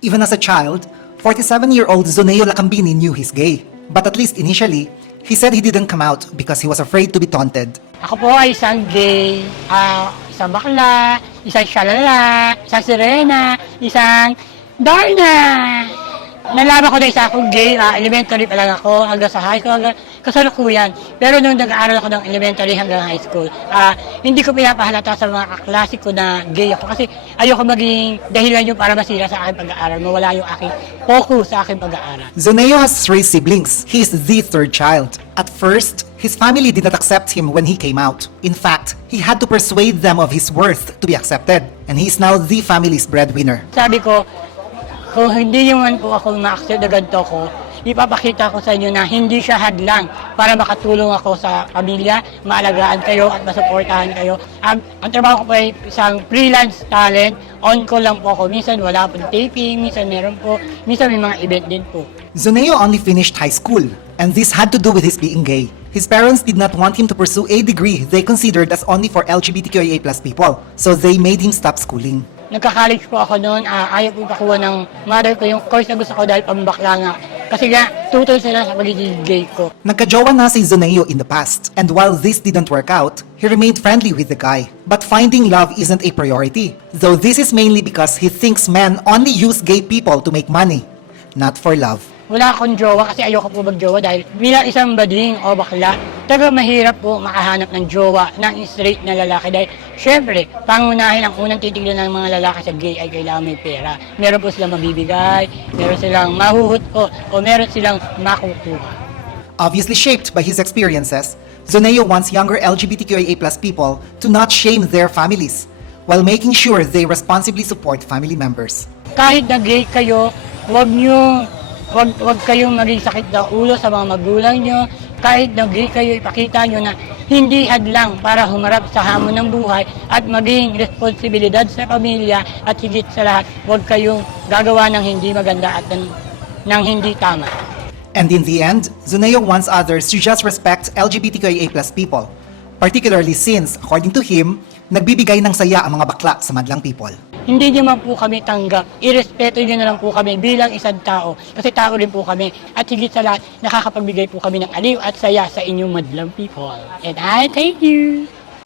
Even as a child, 47-year-old Zoneo Lacambini knew he's gay. But at least initially, he said he didn't come out because he was afraid to be taunted. Ako po ay isang gay, isang bakla, isang shalala, isang sirena, isang Darna. Nalaman ko na isa akong gay, elementary pa lang ako, hanggang sa high school, hanggang kasalukuyan. Pero nung nag-aaral ako ng elementary hanggang high school, hindi ko pinapahalata sa mga kaklase ko na gay ako kasi ayoko maging dahilan yung para masira sa aking pag-aaral, mawala yung aking focus sa aking pag-aaral. Zoneo has 3 siblings. He's the 3rd child. At first, his family did not accept him when he came out. In fact, he had to persuade them of his worth to be accepted. And he's now the family's breadwinner. Sabi ko, kung hindi naman po ako ma-accept na ganito ko, ipapakita ko sa inyo na hindi siya hadlang para makatulong ako sa pamilya, maalagaan kayo at masuportahan kayo. Ang trabaho ko po ay isang freelance talent, on-call lang po ako. Minsan wala pong taping, minsan meron po, minsan may mga event din po. Zoneo only finished high school, and this had to do with his being gay. His parents did not want him to pursue a degree they considered as only for LGBTQIA+ people, so they made him stop schooling. Nagka-college po ako noon, ayaw po pakuha ng mother ko yung course na gusto ko dahil pambakla nga. Kasi nga, tutol sila sa pagiging gay ko. Nagka-jowa na si Zoneo in the past, and while this didn't work out, he remained friendly with the guy. But finding love isn't a priority, though this is mainly because he thinks men only use gay people to make money, not for love. Wala akong jowa kasi ayoko po mag-jowa dahil bilang isang bading o bakla, talaga mahirap po makahanap ng jowa ng straight na lalaki dahil syempre, pangunahin ang unang titignan ng mga lalaki sa gay ay kailangan may pera. Meron po silang mabibigay, meron silang mahuhut o meron silang makukuha. Obviously shaped by his experiences, Zoneo wants younger LGBTQIA+ people to not shame their families, while making sure they responsibly support family members. Kahit na gay kayo, Huwag kayong maging sakit na ulo sa mga magulang nyo. Kahit na gay kayo, ipakita nyo na hindi hadlang para humarap sa hamon ng buhay at maging responsibilidad sa pamilya at higit sa lahat, huwag kayong gagawa ng hindi maganda at ng hindi tama. And in the end, Zoneo wants others to just respect LGBTQIA+ people, particularly since, according to him, nagbibigay ng saya ang mga bakla sa madlang people. Hindi nyo man po kami tanggap. Irespeto nyo na lang po kami bilang isang tao. Kasi tao rin po kami. At higit sa lahat, nakakapagbigay po kami ng aliw at saya sa inyong madlang people. And I thank you!